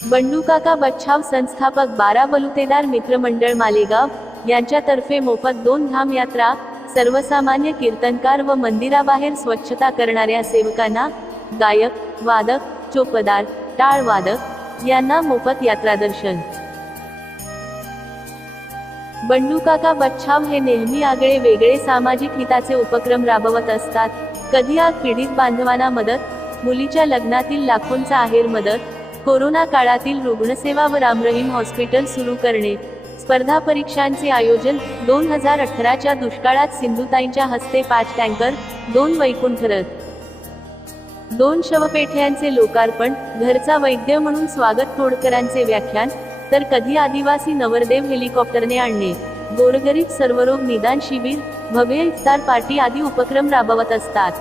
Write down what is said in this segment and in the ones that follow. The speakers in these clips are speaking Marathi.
बंडू काका बच्छाव संस्थापक बारा बलुतेदार मित्रमंडळ मालेगाव यांच्यातर्फे मोफत दोन धाम यात्रा सर्वसामान्य कीर्तनकार व मंदिराबाहेर स्वच्छता करणाऱ्या सेवकांना गायक वादक चोपदार टाळ वादक यांना मोफत यात्रा दर्शन. बंडू काका बच्छाव हे नेहमी आगळे वेगळे सामाजिक हिताचे उपक्रम राबवत असतात. कधी आग पीडित बांधवांना मदत मुलीच्या लग्नातील लाखोंचा आहेर मदत कोरोना काळातील रुग्णसेवा व रामरहीम हॉस्पिटल सुरू करणे. स्पर्धा परीक्षांचे आयोजन दोन हजार अठराच्या दुष्काळात सिंधुताईंच्या हस्ते पाच टँकर दोन वैकुंठ रथ दोन शवपेठ्यांचे लोकार्पण घरचा वैद्य म्हणून स्वागत तोडकरांचे व्याख्यान तर कधी आदिवासी नवरदेव हेलिकॉप्टरने आणणे. गोरगरीब सर्वरोग निदान शिबिर भव्य इफ्तार पार्टी आदी उपक्रम राबवत असतात.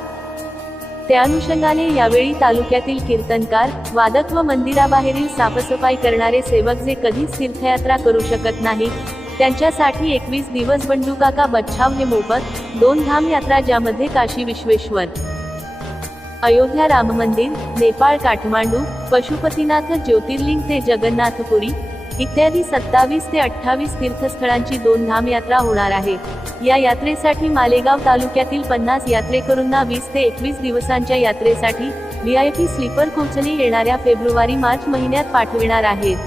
त्या अनुषंगाने यावेळी तालुक्यातील कीर्तनकार वादक व मंदिराबाहेरील साफसफाई करणारे सेवक जे कधीच तीर्थयात्रा करू शकत नाहीत त्यांच्यासाठी एकवीस दिवस बंडूकाका बच्छाव हे मोफत दोन धाम यात्रा ज्यामध्ये काशी विश्वेश्वर अयोध्या राम मंदिर नेपाळ काठमांडू पशुपतीनाथ ज्योतिर्लिंग ते जगन्नाथपुरी इत्यादी सत्तावीस ते अठ्ठावीस तीर्थस्थळांची दोन धाम यात्रा होणार आहे. या यात्रेसाठी मालेगाव तालुक्यातील पन्नास यात्रेकरूंना वीस ते एकवीस दिवसांच्या यात्रेसाठी व्हीआयपी स्लीपर कोचने येणाऱ्या फेब्रुवारी मार्च महिन्यात पाठविणार आहेत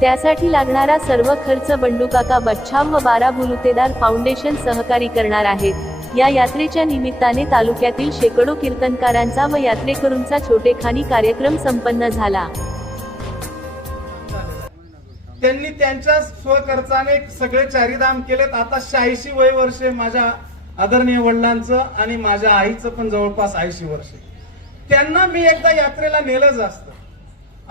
त्यासाठी लागणारा सर्व खर्च बंडूकाका बच्छाव व बारा बुलुतेदार फाउंडेशन सहकारी करणार आहेत. या यात्रेच्या निमित्ताने तालुक्यातील शेकडो कीर्तनकारांचा व यात्रेकरूंचा छोटेखानी कार्यक्रम संपन्न झाला. त्यांनी त्यांच्या स्वखर्चाने सगळे चारिधाम केलेत. आता शहाऐंशी वय वर्षे माझ्या आदरणीय वडिलांचं आणि माझ्या आईचं पण जवळपास ऐंशी वर्षे. त्यांना मी एकदा यात्रेला नेलंच असतं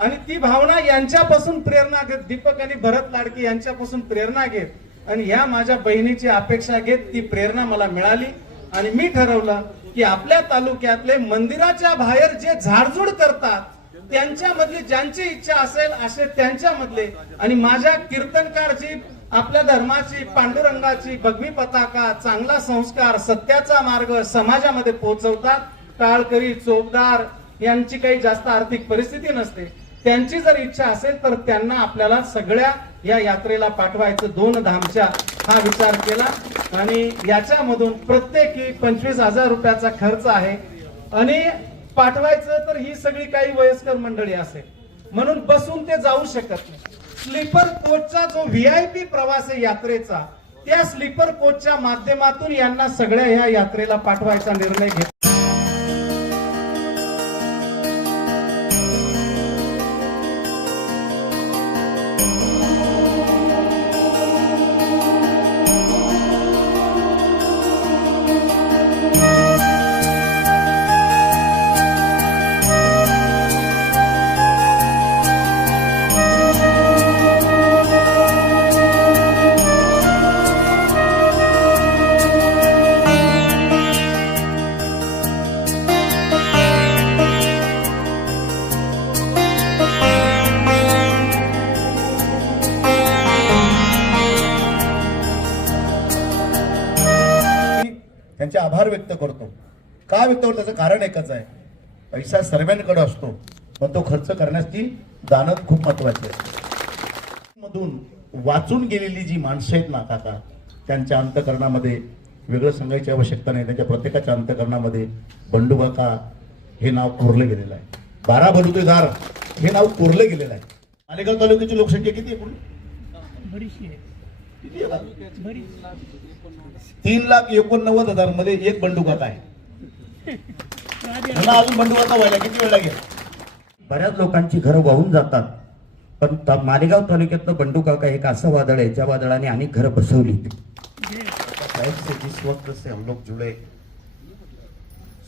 आणि ती भावना यांच्यापासून प्रेरणा घेत दीपक आणि भरत लाडके यांच्यापासून प्रेरणा घेत आणि ह्या माझ्या बहिणीची अपेक्षा घेत ती प्रेरणा मला मिळाली. आणि मी ठरवलं की आपल्या तालुक्यातले मंदिराच्या बाहेर जे झाडझूड करतात त्यांच्यामधली ज्यांची इच्छा असेल असे त्यांच्यामधले. आणि माझ्या कीर्तनकारची आपल्या धर्माची पांडुरंगाची भगवी पताका चांगला संस्कार सत्याचा मार्ग समाजामध्ये पोहोचवतात. काळकरी चोपदार यांची काही जास्त आर्थिक परिस्थिती नसते. त्यांची जर इच्छा असेल तर त्यांना आपल्याला सगळ्या या यात्रेला पाठवायचं दोन धामच्या हा विचार केला. आणि याच्यामधून प्रत्येकी पंचवीस हजार रुपयाचा खर्च आहे. आणि पाठवायचं तर ही सगळी काही वयस्कर मंडळी असेल. म्हणून बसून ते जाऊ शकत नाही. स्लीपर कोचचा जो व्हीआयपी प्रवास आहे यात्रेचा त्या स्लीपर कोचच्या माध्यमातून यांना सगळ्या ह्या यात्रेला पाठवायचा निर्णय घेतला. त्यांचे आभार व्यक्त करतो. का व्यक्त करतो? त्याचं कारण एकच आहे. पैसा सर्वांकडे असतो पण तो खर्च करण्याची जाणत खूप महत्वाची आहे. मधून वाचून गेलेली जी माणसं आहेत ना काका त्यांच्या अंतकरणामध्ये वेगळं सांगायची आवश्यकता नाही. त्यांच्या प्रत्येकाच्या अंतकरणामध्ये बंडूबाका हे नाव कोरलं गेलेलं आहे. बारा बलुतेदार हे नाव कोरलं गेलेलं आहे. मालेगाव तालुक्याची लोकसंख्या किती आहे पूर्ण तीन लाख एकोणनव्वद हजारमध्ये एक बंडुकाका आहे. मला अजून बंडुकाका व्हायला किती वेळ लागेल? बऱ्याच लोकांची घरं वाहून जातात. पण मालेगाव तालुक्यातलं बंडू काका एक असं वादळ आहे ज्या वादळाने अनेक घरं बसवली साहिब से जिस वक्त से हम लोग जुड़े?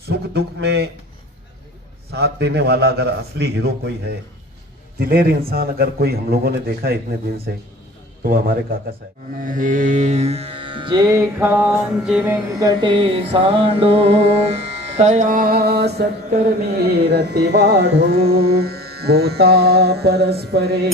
सुख दुख में साथ देने वाला अगर असली हीरो कोई है दिलेर इंसान अगर कोई हम लोगों ने देखा इतने दिन से तो हमारे काका जे खान जे व्यंकटे सांडो तया सत्कर्मी रती वाढो भूता परस्परे